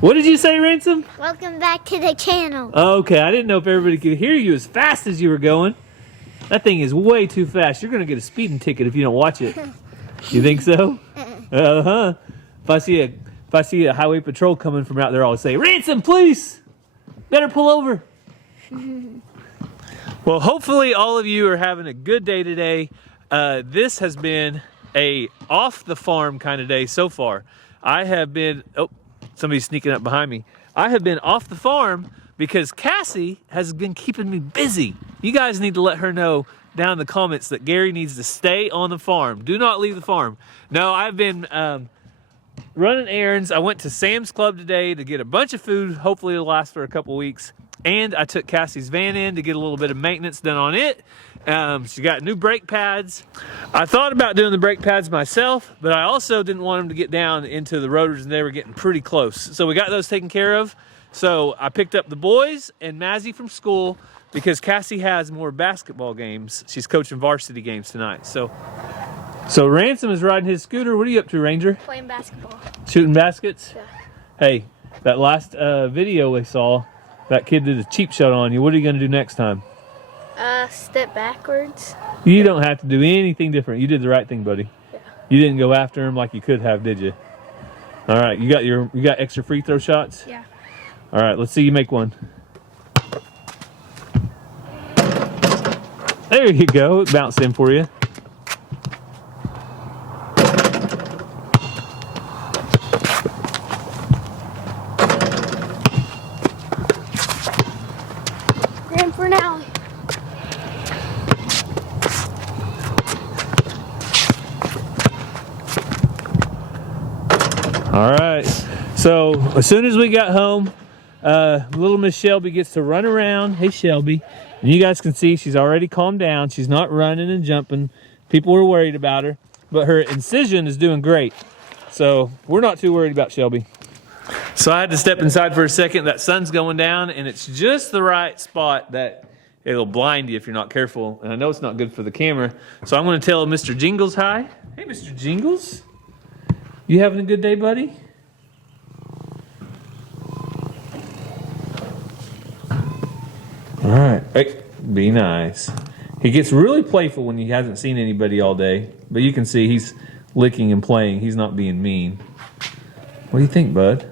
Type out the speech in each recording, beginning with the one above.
What did you say, Ransom? Welcome back to the channel. Okay, I didn't know if everybody could hear you as fast as you were going. That thing is way too fast. You're going to get a speeding ticket if you don't watch it. You think so? Uh-huh. If I see a highway patrol coming from out there, I'll say, Ransom, please! Better pull over. Well, hopefully all of you are having a good day today. This has been a off-the-farm kind of day so far. I have been... Oh, somebody's sneaking up behind me. I have been off the farm because Cassie has been keeping me busy. You guys need to let her know down in the comments that Gary needs to stay on the farm. Do not leave the farm. No, I've been running errands. I went to Sam's Club today to get a bunch of food. Hopefully it'll last for a couple weeks. And I took Cassie's van in to get a little bit of maintenance done on it. She got new brake pads. I thought about doing the brake pads myself, but I also didn't want them to get down into the rotors, and they were getting pretty close. So we got those taken care of. So I picked up the boys and Mazzy from school because Cassie has more basketball games. She's coaching varsity games tonight. So Ransom is riding his scooter. What are you up to, Ranger? Playing basketball. Shooting baskets? Yeah. Hey, that last video we saw, that kid did a cheap shot on you. What are you going to do next time? Step backwards. You don't have to do anything different. You did the right thing, buddy. Yeah. You didn't go after him like you could have, did you? All right, you got extra free throw shots? Yeah. All right, let's see you make one. There you go. It bounced in for you. Grand for now. All right, so as soon as we got home, little Miss Shelby gets to run around. Hey, Shelby. And you guys can see she's already calmed down. She's not running and jumping. People were worried about her, but her incision is doing great. So we're not too worried about Shelby. So I had to step inside for a second. That sun's going down, and it's just the right spot that it'll blind you if you're not careful. And I know it's not good for the camera. So I'm going to tell Mr. Jingles hi. Hey, Mr. Jingles. You having a good day, buddy? All right. Hey, be nice. He gets really playful when he hasn't seen anybody all day. But you can see he's licking and playing. He's not being mean. What do you think, bud?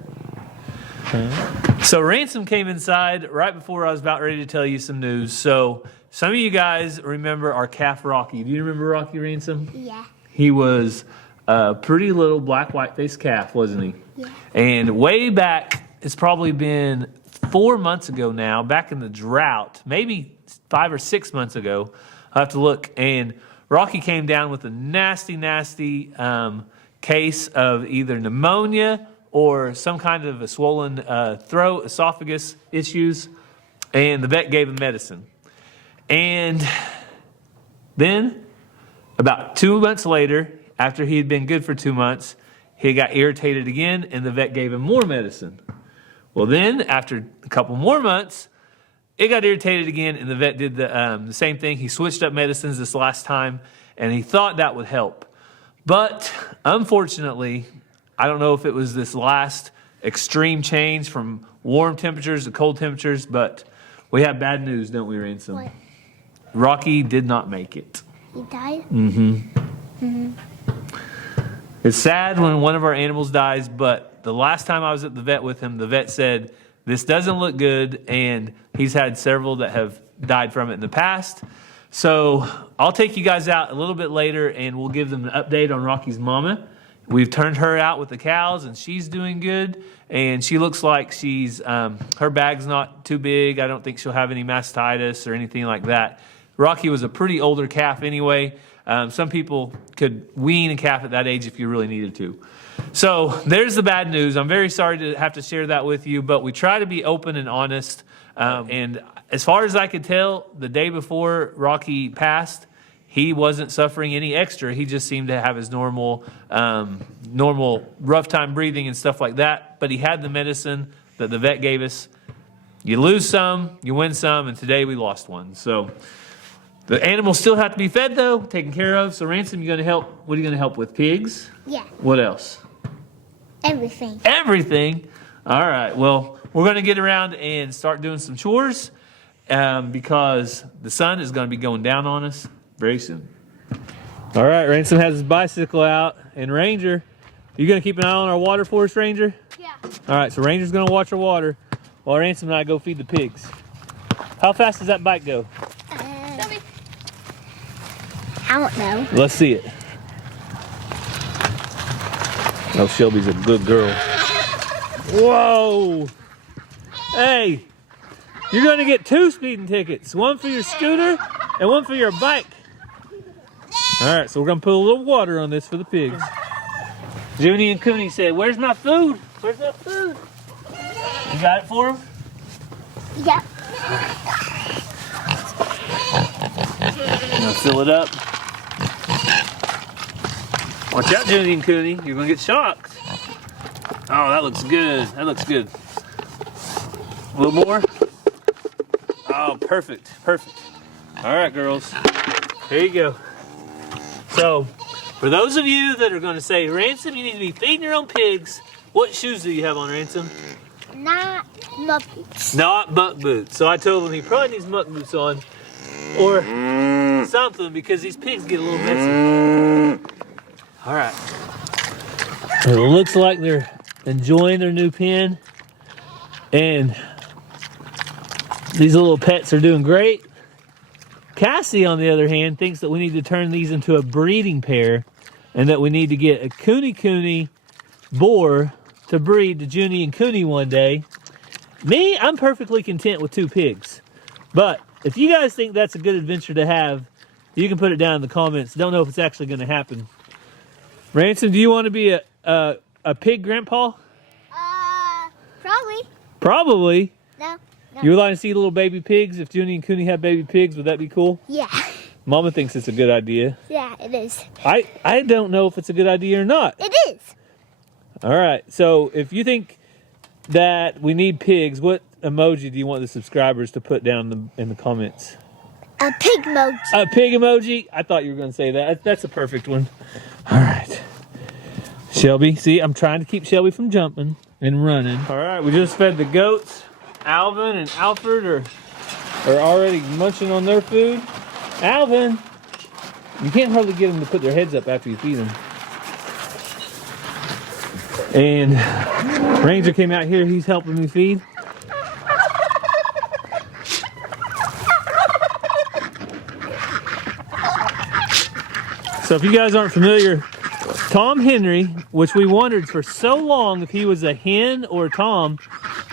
Huh? So Ransom came inside right before I was about ready to tell you some news. So some of you guys remember our calf Rocky. Do you remember Rocky, Ransom? Yeah. He was a pretty little black white-faced calf, wasn't he? Yeah. And way back, it's probably been 4 months ago now, back in the drought, maybe 5 or 6 months ago. I'll have to look. And Rocky came down with a nasty, nasty case of either pneumonia or some kind of a swollen throat, esophagus issues. And the vet gave him medicine. And then about 2 months later, after he had been good for 2 months, he got irritated again, and the vet gave him more medicine. Well, then, after a couple more months, it got irritated again, and the vet did the same thing. He switched up medicines this last time, and he thought that would help. But, unfortunately, I don't know if it was this last extreme change from warm temperatures to cold temperatures, but we have bad news, don't we, Ransom? What? Rocky did not make it. He died? Mm-hmm. Mm-hmm. It's sad when one of our animals dies, but the last time I was at the vet with him, the vet said, this doesn't look good, and he's had several that have died from it in the past. So I'll take you guys out a little bit later, and we'll give them an update on Rocky's mama. We've turned her out with the cows, and she's doing good, and she looks like she's, her bag's not too big. I don't think she'll have any mastitis or anything like that. Rocky was a pretty older calf anyway. Some people could wean a calf at that age if you really needed to. So there's the bad news. I'm very sorry to have to share that with you, but we try to be open and honest. And as far as I could tell, the day before Rocky passed, he wasn't suffering any extra. He just seemed to have his normal rough time breathing and stuff like that. But he had the medicine that the vet gave us. You lose some, you win some, and today we lost one. So the animals still have to be fed, though, taken care of. So, Ransom, you going to help? What are you going to help with? Pigs? Yeah. What else? Everything. Everything? All right, well, we're gonna get around and start doing some chores because the sun is gonna be going down on us very soon. All right, Ransom has his bicycle out, and Ranger, you gonna keep an eye on our water for us, Ranger? Yeah. All right, so Ranger's gonna watch our water while Ransom and I go feed the pigs. How fast does that bike go? I don't know. Let's see it. Oh, Shelby's a good girl. Whoa! Hey, you're gonna get 2 speeding tickets. One for your scooter and one for your bike. All right, so we're gonna put a little water on this for the pigs. Junie and Cooney said, "Where's my food? Where's my food?" You got it for them? Yeah. Now fill it up. Watch out, Junie and Cooney. You're gonna get shocked. Oh, that looks good. That looks good. A little more. Oh, perfect, perfect. All right, girls. Here you go. So, for those of you that are going to say, Ransom, you need to be feeding your own pigs, what shoes do you have on, Ransom? Not muck boots. Not muck boots. So I told him he probably needs muck boots on or something because these pigs get a little messy. All right. It looks like they're enjoying their new pen, and these little pets are doing great. Cassie, on the other hand, thinks that we need to turn these into a breeding pair and that we need to get a Cooney boar to breed to Junie and Cooney one day. Me, I'm perfectly content with 2 pigs. But if you guys think that's a good adventure to have, you can put it down in the comments. Don't know if it's actually going to happen. Ransom, do you want to be a pig grandpa? Probably. Probably. No. You would like to see little baby pigs? If Junie and Cooney have baby pigs, would that be cool? Yeah. Mama thinks it's a good idea. Yeah, it is. I don't know if it's a good idea or not. It is. All right, so if you think that we need pigs, what emoji do you want the subscribers to put down in the comments? A pig emoji. A pig emoji? I thought you were going to say that. That's a perfect one. All right. Shelby, see, I'm trying to keep Shelby from jumping and running. All right, we just fed the goats. Alvin and Alfred are already munching on their food. Alvin, you can't hardly get them to put their heads up after you feed them. And Ranger came out here, he's helping me feed. So if you guys aren't familiar, Tom Henry, which we wondered for so long if he was a hen or a Tom,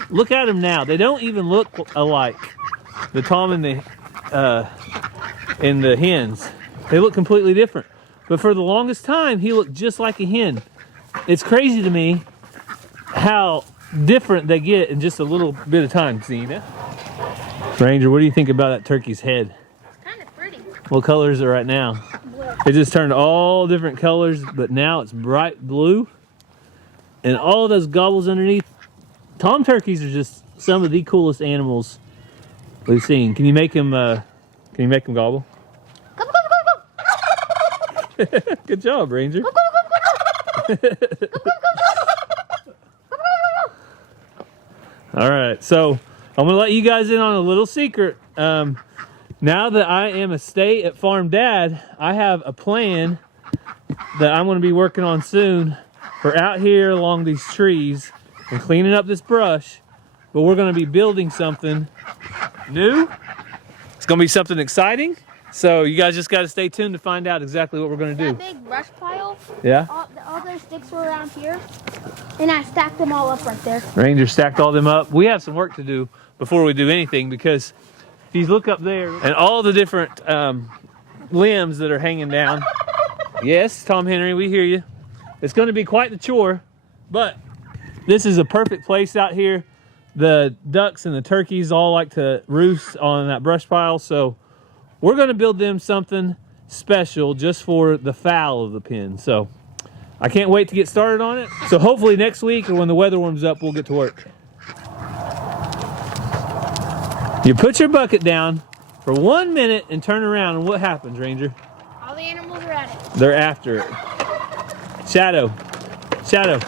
look at them now. They don't even look alike. The Tom and the hens. They look completely different. But for the longest time, he looked just like a hen. It's crazy to me how different they get in just a little bit of time, Zena. Ranger, what do you think about that turkey's head? Kind of pretty. What color is it right now? Blue. It just turned all different colors, but now it's bright blue. And all those gobbles underneath. Tom turkeys are just some of the coolest animals we've seen. Can you make them gobble? Good job, Ranger. All right, so I'm gonna let you guys in on a little secret. Now that I am a stay-at-farm dad, I have a plan that I'm gonna be working on soon for out here along these trees and cleaning up this brush, but we're gonna be building something new. It's gonna be something exciting. So you guys just gotta stay tuned to find out exactly what we're gonna do. That big brush pile, Yeah? all those sticks were around here, and I stacked them all up right there. Ranger stacked all them up. We have some work to do before we do anything because if you look up there and all the different limbs that are hanging down. Yes, Tom Henry, we hear you. It's gonna be quite the chore, but this is a perfect place out here. The ducks and the turkeys all like to roost on that brush pile, so we're gonna build them something special just for the fowl of the pen. So I can't wait to get started on it. So hopefully next week or when the weather warms up, we'll get to work. You put your bucket down for 1 minute and turn around, and what happens, Ranger? All the animals are at it. They're after it. Shadow, Shadow,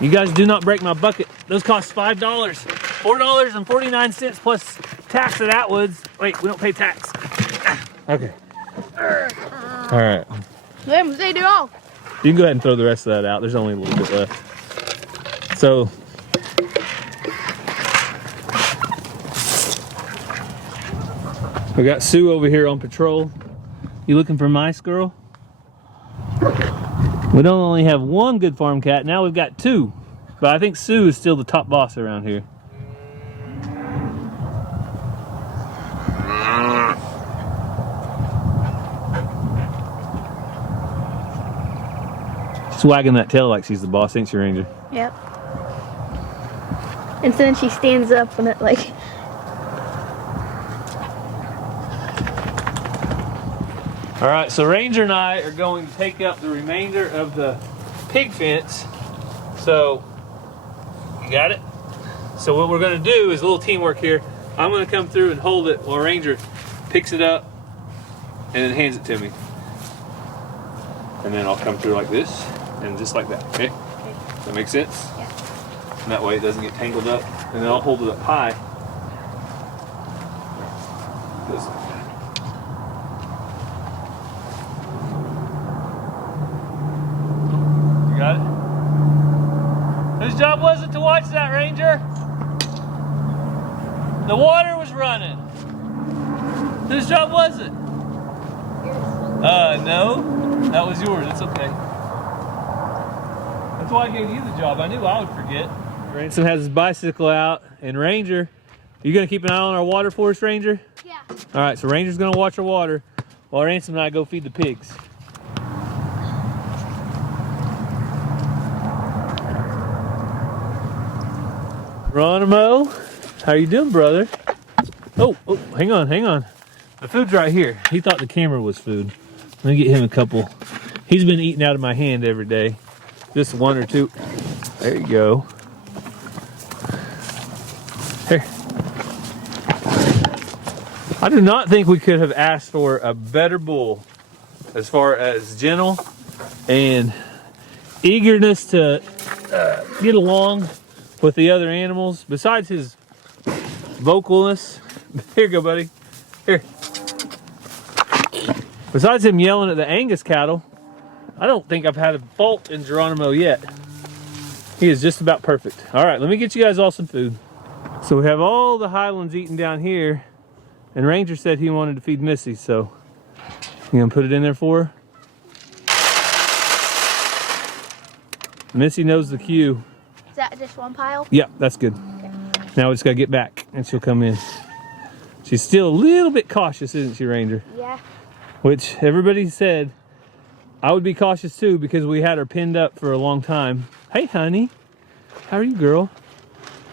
You guys do not break my bucket. Those cost $5. $4.49 plus tax at Atwoods. Wait, we don't pay tax. Okay. All right. Let me say it all. You can go ahead and throw the rest of that out. There's only a little bit left. So, we got Sue over here on patrol. You looking for mice, girl? We don't only have one good farm cat, now we've got two. But I think Sue is still the top boss around here. She's wagging that tail like she's the boss, ain't she, Ranger? Yep. And then she stands up when it like... All right, so Ranger and I are going to take up the remainder of the pig fence. So, you got it? So what we're gonna do is a little teamwork here. I'm gonna come through and hold it while Ranger picks it up and then hands it to me. And then I'll come through like this and just like that, okay? Does that make sense? Yeah. And that way it doesn't get tangled up. And then I'll hold it up high. Just like that. Got it? Whose job was it to watch that, Ranger? The water was running. Whose job was it? No. That was yours. It's okay. That's why I gave you the job. I knew I would forget. Ransom has his bicycle out, and Ranger, you gonna keep an eye on our water for us, Ranger? Yeah. All right, so Ranger's gonna watch our water while Ransom and I go feed the pigs. Geronimo, how you doing, brother? Oh, hang on. The food's right here. He thought the camera was food. Let me get him a couple. He's been eating out of my hand every day. Just one or two. There you go. Here. I do not think we could have asked for a better bull as far as gentle and eagerness to get along with the other animals, besides his vocalness. Here you go, buddy. Here. Besides him yelling at the Angus cattle, I don't think I've had a fault in Geronimo yet. He is just about perfect. All right, let me get you guys all some food. So we have all the Highlands eating down here, and Ranger said he wanted to feed Missy, so you gonna put it in there for her? Missy knows the cue. Is that just one pile? Yeah, that's good. Okay. Now we just gotta get back and she'll come in. She's still a little bit cautious, isn't she, Ranger? Yeah. Which everybody said I would be cautious too because we had her pinned up for a long time. Hey, honey. How are you, girl?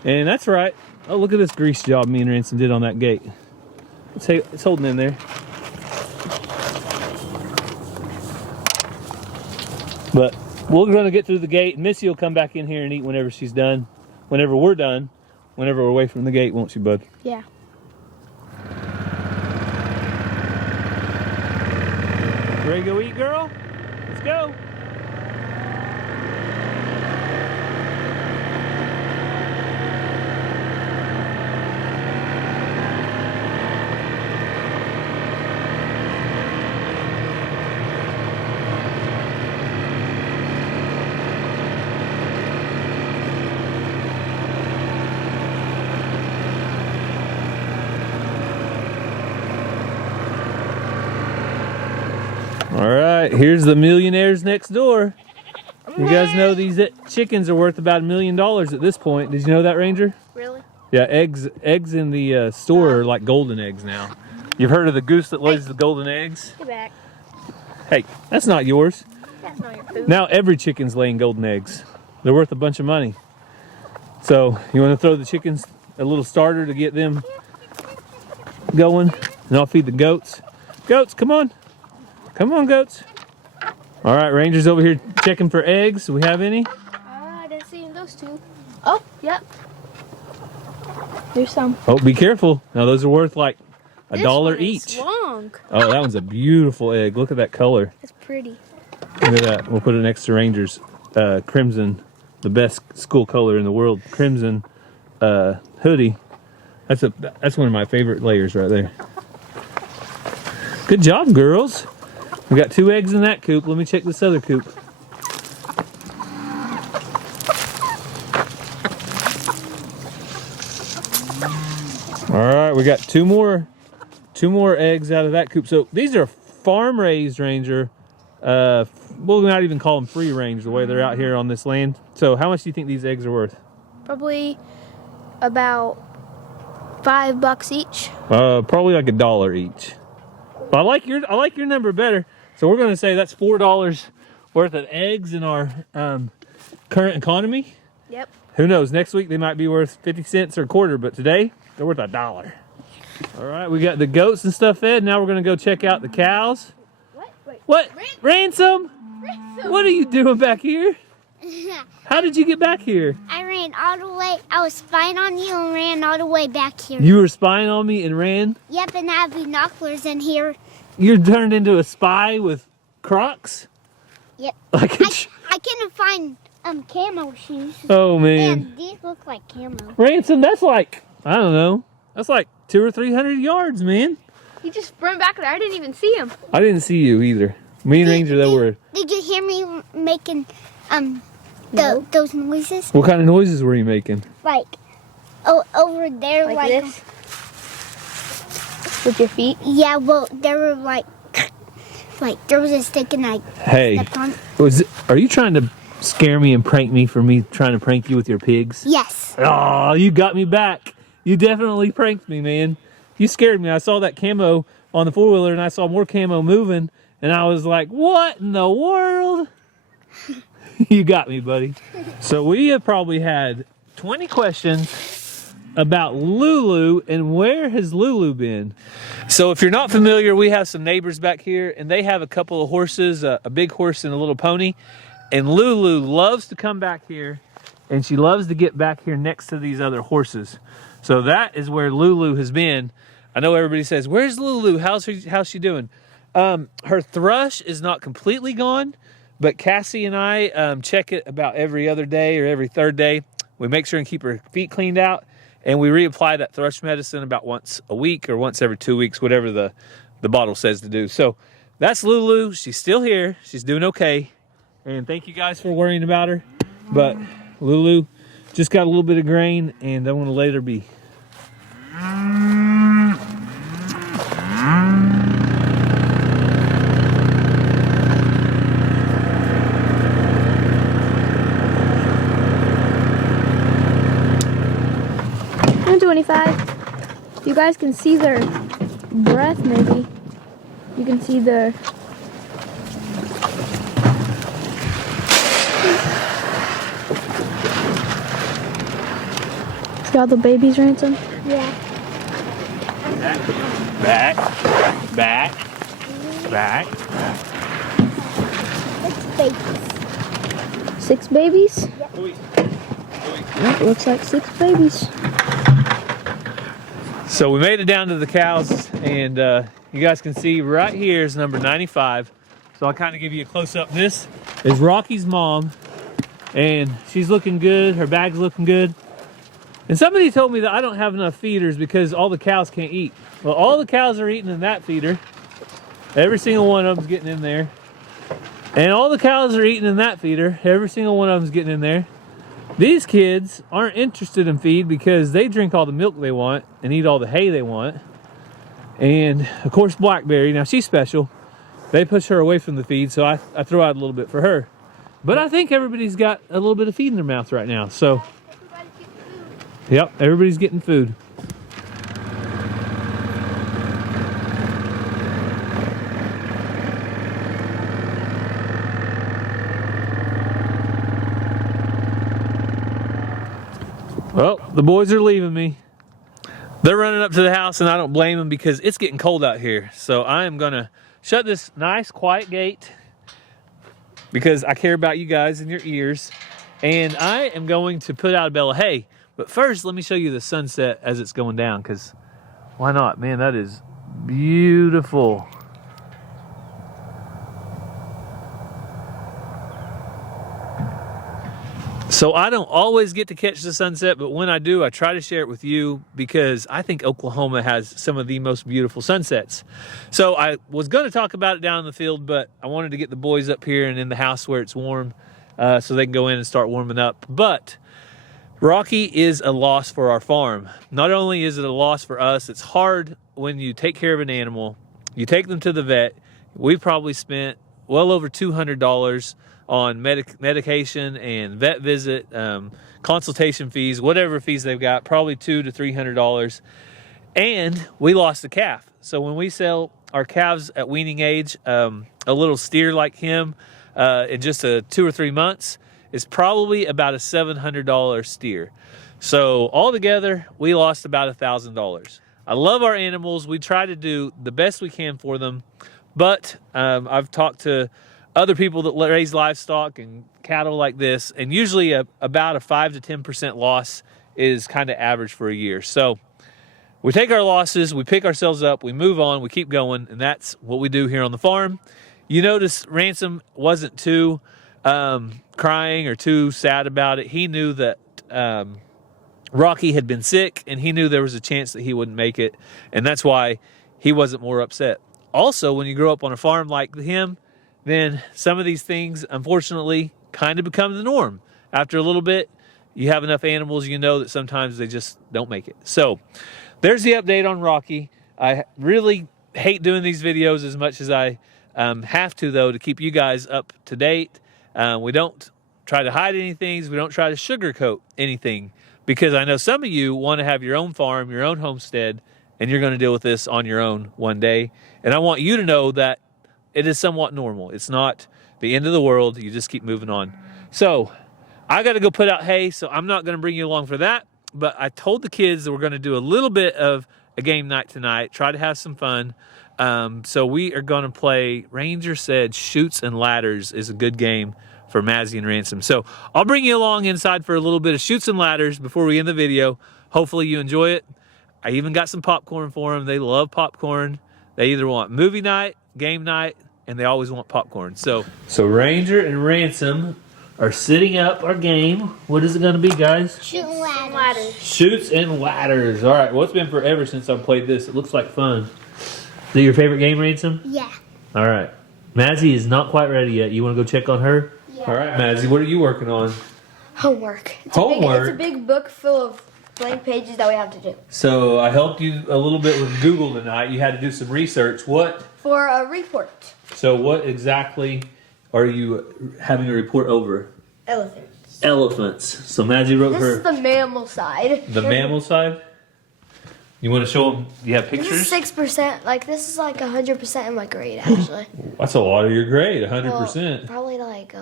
And that's right. Oh, look at this grease job me and Ransom did on that gate. It's holding in there. But we're gonna get through the gate, and Missy will come back in here and eat whenever she's done. Whenever we're done. Whenever we're away from the gate, won't you, bud? Yeah. Ready to go eat, girl? Let's go. All right, here's the millionaires next door. You guys know these chickens are worth about $1 million at this point. Did you know that, Ranger? Really? Yeah, eggs in the store are like golden eggs now. You've heard of the goose that lays the golden eggs? Get back. Hey, that's not yours. That's not your food. Now every chicken's laying golden eggs. They're worth a bunch of money. So you want to throw the chickens a little starter to get them going? And I'll feed the goats. Goats, come on. Come on, goats. All right, Ranger's over here checking for eggs. Do we have any? I didn't see those two. Oh, yep. There's some. Oh, be careful. Now those are worth like $1 each. Long. Oh, that one's a beautiful egg. Look at that color. It's pretty. Look at that. We'll put it next to Ranger's crimson the best school color in the world, crimson hoodie. That's one of my favorite layers right there. Good job, girls. We got 2 eggs in that coop. Let me check this other coop. All right, we got two more eggs out of that coop. So these are farm raised, Ranger. We'll not even call them free range the way they're out here on this land. So how much do you think these eggs are worth? Probably about $5 each. Probably like $1 each. But I like your number better. So we're gonna say that's $4 worth of eggs in our current economy. Yep. Who knows? Next week they might be worth 50 cents or a quarter, but today they're worth $1. All right, we got the goats and stuff fed. Now we're gonna go check out the cows. What? Wait. What? Ransom? What are you doing back here? How did you get back here? I ran all the way. I was spying on you and ran all the way back here. You were spying on me and ran? Yep, and I have binoculars in here. You're turned into a spy with Crocs? Yep. Like I couldn't find camo shoes. Oh man. And these look like camo. Ransom, that's like, I don't know. That's like 200 or 300 yards, man. He just sprint back there. I didn't even see him. I didn't see you either. Me and Ranger, that were. Did you hear me making No. those noises? What kind of noises were you making? Like over there, Like this? With your feet? Yeah, well, they were like there was a stick and I Hey, stepped on. are you trying to scare me and prank me for me trying to prank you with your pigs? Yes. Oh, you got me back. You definitely pranked me, man. You scared me. I saw that camo on the 4-wheeler and I saw more camo moving and I was like, what in the world? You got me, buddy. So we have probably had 20 questions about Lulu and where has Lulu been? So if you're not familiar, we have some neighbors back here and they have a couple of horses, a big horse and a little pony. And Lulu loves to come back here and she loves to get back here next to these other horses. So that is where Lulu has been. I know everybody says, where's Lulu? How's she doing? Her thrush is not completely gone, but Cassie and I check it about every other day or every third day. We make sure and keep her feet cleaned out, and we reapply that thrush medicine about once a week or once every 2 weeks, whatever the bottle says to do. So that's Lulu. She's still here. She's doing okay. And thank you guys for worrying about her. But Lulu just got a little bit of grain, and I want to let her be. You guys can see their breath, maybe. You can see their... See all the babies, Ransom? Yeah. Back. It's babies. 6 babies? Yep. Yep, looks like 6 babies. So we made it down to the cows, and you guys can see right here is number 95. So I'll kind of give you a close-up. This is Rocky's mom, and she's looking good. Her bag's looking good. And somebody told me that I don't have enough feeders because all the cows can't eat. Well, all the cows are eating in that feeder. Every single one of them's getting in there. And all the cows are eating in that feeder. Every single one of them's getting in there. These kids aren't interested in feed because they drink all the milk they want and eat all the hay they want. And of course, Blackberry, now she's special. They push her away from the feed, so I throw out a little bit for her. But I think everybody's got a little bit of feed in their mouth right now. So, yep, everybody's getting food. Well, the boys are leaving me. They're running up to the house and I don't blame them because it's getting cold out here. So I am gonna shut this nice quiet gate because I care about you guys and your ears. And I am going to put out a bale of hay. But first, let me show you the sunset as it's going down, because why not? Man, that is beautiful. So I don't always get to catch the sunset, but when I do, I try to share it with you because I think Oklahoma has some of the most beautiful sunsets. So I was going to talk about it down in the field, but I wanted to get the boys up here and in the house where it's warm so they can go in and start warming up. But Rocky is a loss for our farm. Not only is it a loss for us, it's hard when you take care of an animal, you take them to the vet. We probably spent well over $200 on medication and vet visit, consultation fees, whatever fees they've got, probably $200 to $300. And we lost a calf. So when we sell our calves at weaning age, a little steer like him in just 2 or 3 months is probably about a $700 steer. So altogether, we lost about $1,000. I love our animals. We try to do the best we can for them, but I've talked to other people that raise livestock and cattle like this, and usually about a 5 to 10% loss is kind of average for a year. So we take our losses, we pick ourselves up, we move on, we keep going, and that's what we do here on the farm. You notice Ransom wasn't too crying or too sad about it. He knew that Rocky had been sick, and he knew there was a chance that he wouldn't make it, and that's why he wasn't more upset. Also, when you grow up on a farm like him, then some of these things, unfortunately, kind of become the norm. After a little bit, you have enough animals, you know that sometimes they just don't make it. So there's the update on Rocky. I really hate doing these videos as much as I have to, though, to keep you guys up to date. We don't try to hide anything. We don't try to sugarcoat anything, because I know some of you want to have your own farm, your own homestead, and you're going to deal with this on your own one day. And I want you to know that it is somewhat normal. It's not the end of the world. You just keep moving on. So I got to go put out hay, so I'm not going to bring you along for that. But I told the kids that we're going to do a little bit of a game night tonight, try to have some fun. So we are going to play, Ranger said Chutes and Ladders is a good game for Mazzy and Ransom. So I'll bring you along inside for a little bit of Chutes and Ladders before we end the video. Hopefully you enjoy it. I even got some popcorn for them. They love popcorn. They either want movie night, game night, and they always want popcorn. So Ranger and Ransom are setting up our game. What is it going to be, guys? Chutes and Ladders. Chutes and Ladders. All right. Well, it's been forever since I've played this. It looks like fun. Is it your favorite game, Ransom? Yeah. All right. Mazzy is not quite ready yet. You want to go check on her? Yeah. All right, Mazzy. What are you working on? Homework. Homework? It's a big book full of blank pages that we have to do. So I helped you a little bit with Google tonight. You had to do some research. What? For a report. So what exactly are you having a report over? Elephants. Elephants. So Mazzy wrote This her is the mammal side. the mammal side. You want to show them? You have This pictures? is 6%. Like, this is like 100% in my grade, actually. That's a lot of your grade. Well, 100%. probably like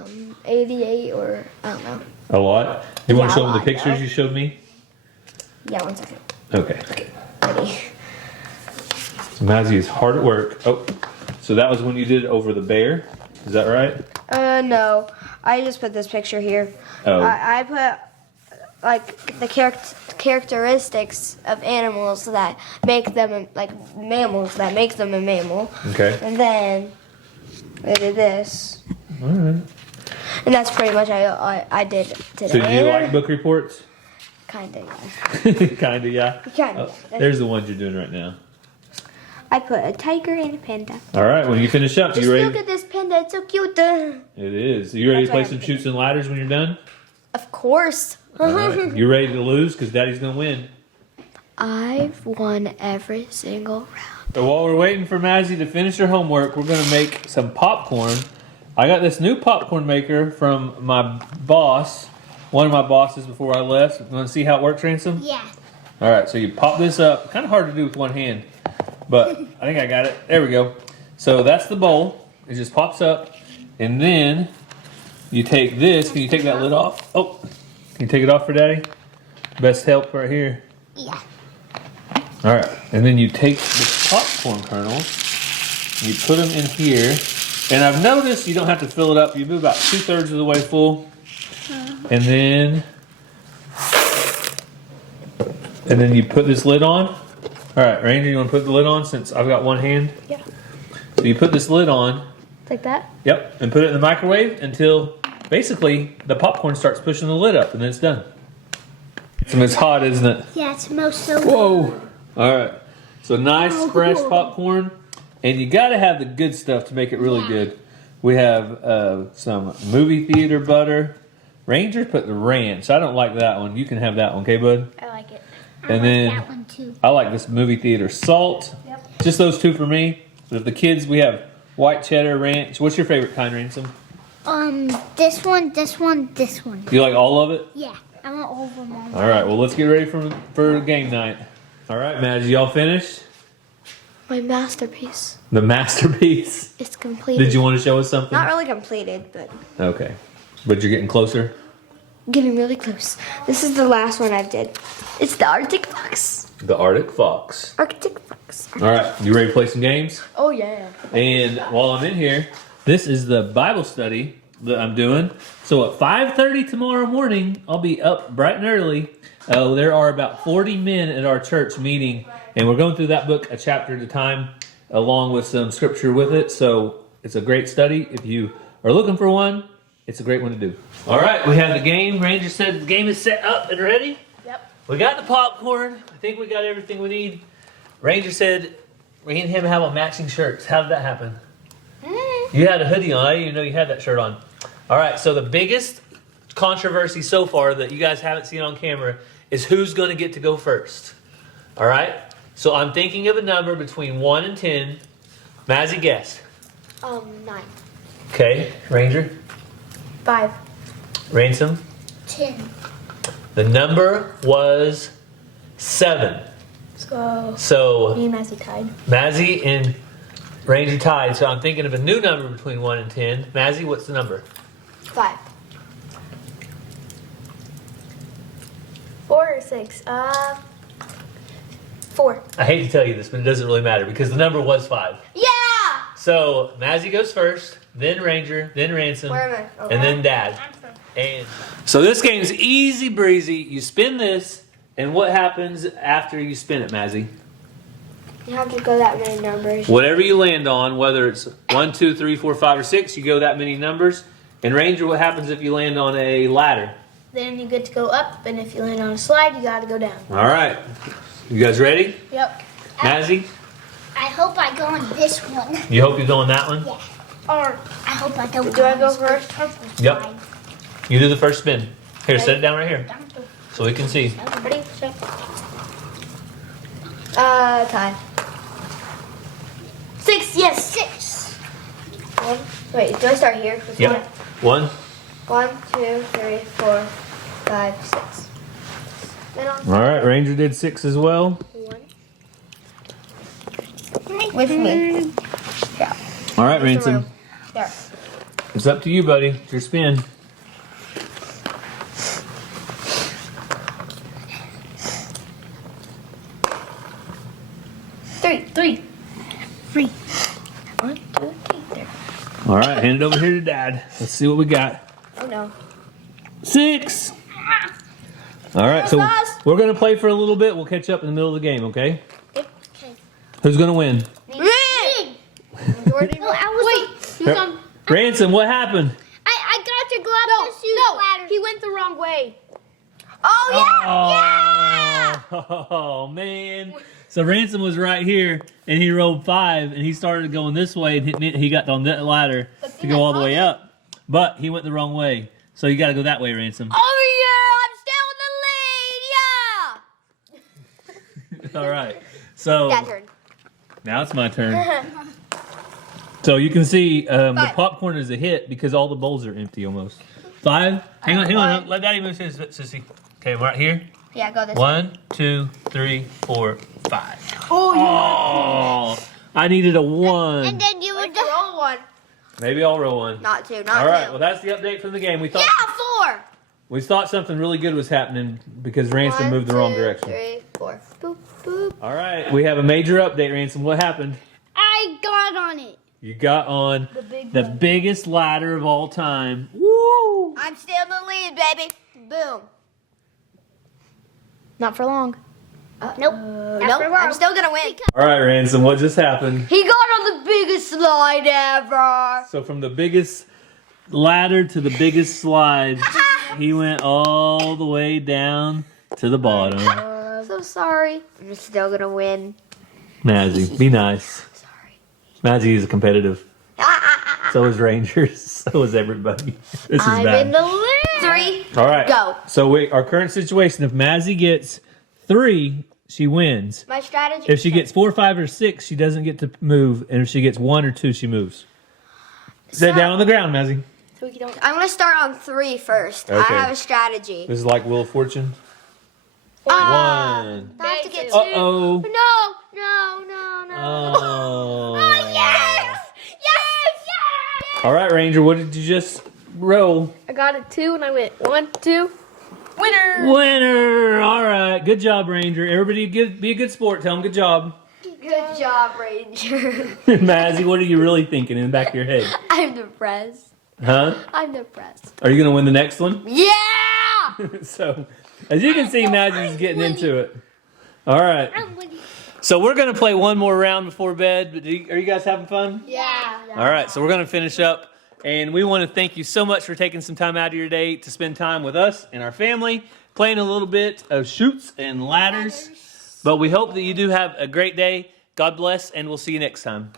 88 or, I don't know. A lot. You want Yeah, to show a them the lot, pictures though. you showed me? Yeah, 1 second. Okay. Ready. So Mazzy is hard at work. Oh, so that was when you did it over the bear. Is that right? No. I just put this picture here. Oh. I put, like, the characteristics of animals that make them, like, mammals that make them a mammal. Okay. And then I did this. All right. And that's pretty much I did today. So do you like book reports? Kinda, yeah. Kinda, yeah. Kinda. Oh, there's the ones you're doing right now. I put a tiger and a panda. All right. When you finish up, Just you ready? look at this panda, it's so cute. It is. You ready to That's play what some I'm Chutes and Ladders when you're done? Of course. All right. You ready to lose? Because Daddy's gonna win. I've won every single round. So while we're waiting for Mazzy to finish her homework, we're gonna make some popcorn. I got this new popcorn maker from my boss, one of my bosses before I left. You want to see how it works, Ransom? Yeah. All right, so you pop this up. Kind of hard to do with one hand, but I think I got it. There we go. So that's the bowl. It just pops up, and then you take this. Can you take that lid off? Oh, can you take it off for Daddy? Best help right here. Yeah. All right, and then you take the popcorn kernels, you put them in here, and I've noticed you don't have to fill it up. You do about 2/3 of the way full, and then you put this lid on. All right, Ranger, you want to put the lid on since I've got one hand? Yeah. So you put this lid on, Like that? yep, and put it in the microwave until basically the popcorn starts pushing the lid up and then it's done. It's hot, isn't it? Yeah, it smells so good. Whoa! All right. So nice fresh popcorn, and you got to have the good stuff to make it really good. We have some movie theater butter. Ranger put the ranch. I don't like that one. You can have that one, okay, bud? I like it. And then that one too. I like this movie theater salt. Yep. Just those two for me. But the kids, we have white cheddar ranch. What's your favorite kind, Ransom? This one, this one, this one. You like all of it? Yeah, I want all of them. All right. Well, let's get ready for game night. All right, Maggie, y'all finished? My masterpiece. The masterpiece. It's completed. Did you want to show us something? Not really completed, but Okay. But you're getting closer? getting really close. This is the last one I've did. It's the Arctic Fox. The Arctic Fox. Arctic Fox. All right. You ready to play some games? Oh yeah. And while I'm in here, this is the Bible study that I'm doing. So at 5:30 tomorrow morning, I'll be up bright and early. There are about 40 men at our church meeting, and we're going through that book a chapter at a time, along with some scripture with it. So it's a great study. If you are looking for one, it's a great one to do. All right, we have the game. Ranger said the game is set up and ready. Yep. We got the popcorn. I think we got everything we need. Ranger said me and him have on matching shirts. How did that happen? You had a hoodie on. I didn't even know you had that shirt on. All right, so the biggest controversy so far that you guys haven't seen on camera is who's going to get to go first. All right? So I'm thinking of a number between 1 and 10. Mazzy, guess. 9. Okay, Ranger. 5. Ransom. 10. The number was 7. So Me and Massey tied. Mazzy and Ranger tied. So I'm thinking of a new number between 1 and 10. Mazzy, what's the number? 5. 4 or 6? 4. I hate to tell you this, but it doesn't really matter because the number was 5. Yeah! So Mazzy goes first, then Ranger, then Ransom, Where am I? and then Dad. And so this game's easy breezy. You spin this, and what happens after you spin it, Mazzy? You have to go that many numbers. Whatever you land on, whether it's 1, 2, 3, 4, 5, or 6, you go that many numbers. And Ranger, what happens if you land on a ladder? Then you get to go up, and if you land on a slide, you gotta go down. All right. You guys ready? Yep. Mazzy, I hope I go on this one. you hope you go on that one? Yeah. Or I hope I don't Do I go on this first? Yep. You do the first spin. Here, set it down right here so we can see. Ready? Set. Tie. 6, yes. 6. 1. Wait, do I start here? This Yep. 1. 1, 2, 3, 4, 5, 6. Then on. All right, Ranger did 6 as well. 1. With me. Yeah. All right, Ransom. There. It's up to you, buddy. It's your spin. Three. 3. 1, 2, 3, there. All right, hand it over here to Dad. Let's see what we got. Oh no. 6. All right, so we're going to play for a little bit. We'll catch up in the middle of the game, okay? Okay. Who's going to win? Me. Jordan. No, I was He was on. Ransom, what happened? I got to go up the shoes ladder. He went the wrong way. Oh yeah! Oh, man. So Ransom was right here, and he rolled 5, and he started going this way, and he got on that ladder to go all the way up. But he went the wrong way. So you got to go that way, Ransom. Oh yeah! I'm still in the lead! Yeah! All right. So Dad's turn. now it's my turn. So you can see the popcorn is a hit because all the bowls are empty almost. 5. Hang on. Let Daddy move his, Sissy. Okay, we're right here. Yeah, go this way. 1, 2, 3, 4, 5. Oh, yeah. Oh, I needed a 1. And then you were Let's roll 1. Maybe I'll roll 1. Not 2, not 2. All right. Well, that's the update from the game. We thought Yeah, 4! we thought something really good was happening because Ransom 1, moved the wrong 2, direction. 3, 4. Boop, boop. All right. We have a major update, Ransom. What happened? I got on it. You got on the biggest ladder of all time. Woo! I'm still in the lead, baby. Boom. Not for long. Nope. Nope, I'm still gonna win. All right, Ransom. What just happened? He got on the biggest slide ever. So from the biggest ladder to the biggest slide. He went all the way down to the bottom. So sorry. I'm still gonna win. Mazzy, be nice. Sorry. Mazzy is competitive. So is Rangers. So is everybody. This is I'm bad. in the lead. 3. All right. Go. So our current situation, if Mazzy gets 3, she wins. My strategy. If she gets 4, 5, or 6, she doesn't get to move. And if she gets 1 or 2, she moves. Sit down on the ground, Mazzy. So we don't. I'm gonna start on 3 first. I Okay. have a strategy. This is like Wheel of Fortune. 1. I have to get 2. Uh-oh. No. Oh. Yes! All right, Ranger, what did you just roll? I got a 2 and I went 1, 2. Winner! Winner! All right, good job, Ranger. Everybody be a good sport. Tell them good job. Good job, Ranger. Mazzy, what are you really thinking in the back of your head? I'm depressed. Huh? I'm depressed. Are you going to win the next one? Yeah! So, as you can see, Mazzy's getting into it. All right. So we're going to play one more round before bed. But are you guys having fun? Yeah. All right, so we're going to finish up. And we want to thank you so much for taking some time out of your day to spend time with us and our family, playing a little bit of chutes and ladders. But we hope that you do have a great day. God bless, and we'll see you next time.